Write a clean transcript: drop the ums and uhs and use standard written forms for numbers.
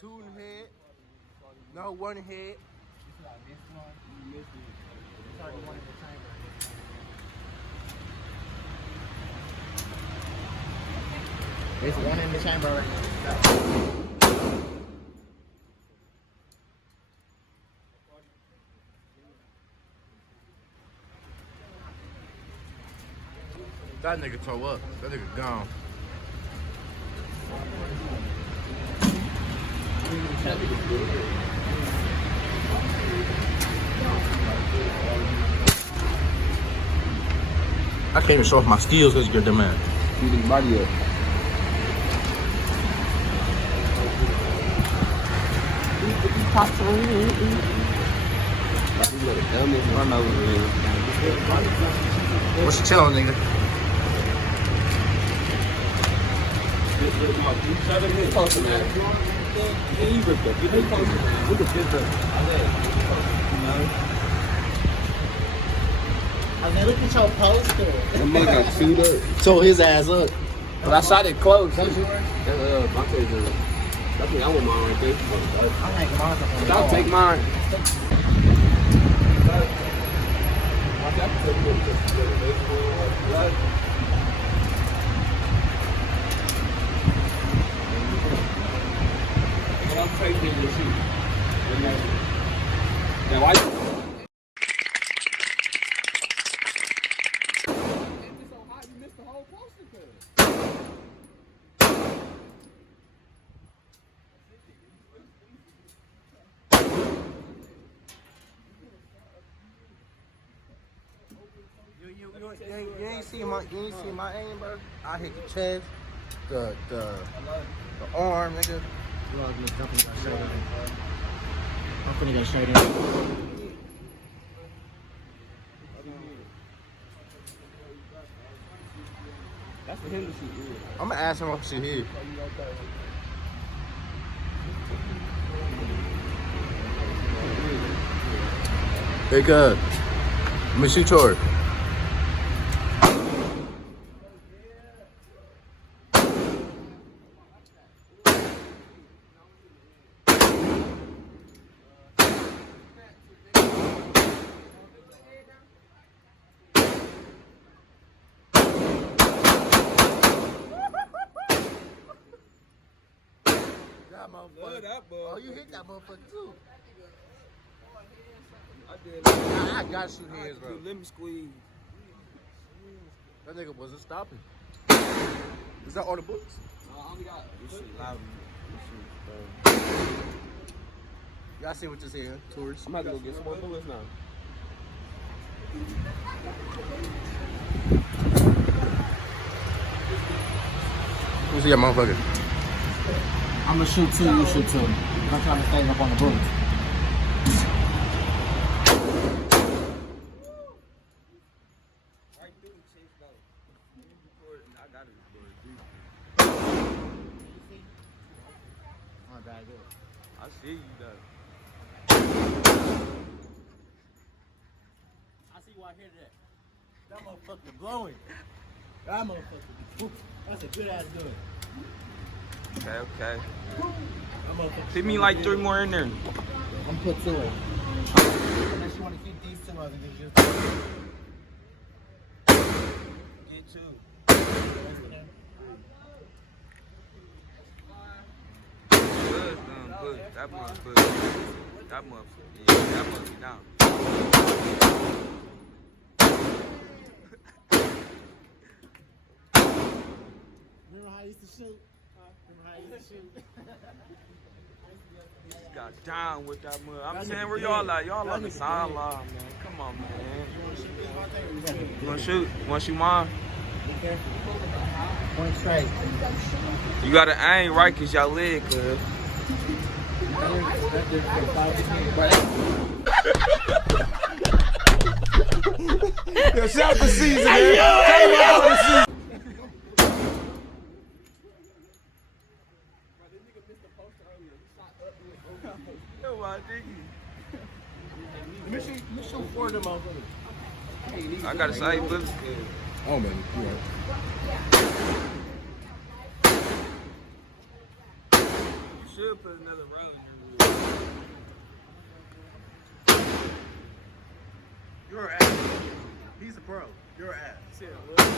2 hit. No, 1 hit. You missed one. You missed it. It's already one in the chamber. There's one in the chamber already. That nigga toe up. That nigga gone. I can't even show off my skills because you're the man. Beat his body up. What's the chill on, nigga? Closer, man. Yeah, you ripped up. Get me closer. Look at this. I mean, look at your poster. That man got chewed up. Tore his ass up. But I shot it close. That's yours? My favorite. That's me. I want mine right there. I like mine. I'll take mine. I'm taking this shit. Now, why? You ain't see my aim, bro. I hit the chest, the arm, nigga. I'm finna go straight in. That's for him to shoot. I'm gonna ask him what shit here. Hey, good. Let me shoot your. Oh, you hit that motherfucker too. I did. I gotta shoot his, bro. Let me squeeze. That nigga wasn't stopping. Is that all the bullets? I only got this shit loud. Y'all see what this here, tourists? I'm about to go get some more bullets now. Who's that motherfucker? I'm gonna shoot 2, you shoot 2. I'm trying to save up on the bullets. Right through the chest, though. I got it. Oh, bad good. I see you, though. I see why I hear that. That motherfucker blowing. That motherfucker. That's a good ass gun. Okay. Hit me like 3 more in there. I'm gonna put 2 in. Unless you want to keep these 2 other than just Get 2. Good. That motherfucker. Yeah, that must be down. Remember how I used to shoot? Just got down with that mud. I'm saying where y'all at? Y'all on the sideline, man. Come on, man. You wanna shoot? You wanna shoot mine? Be careful. Point straight. You gotta aim right cause y'all leg, cuz. Yo, shout the season, man. Let me shoot 4 of them motherfuckers. I gotta say, bullets. Oh, man. You right. should put another row in there. You're ass. He's a pro. You're ass. Shit, what?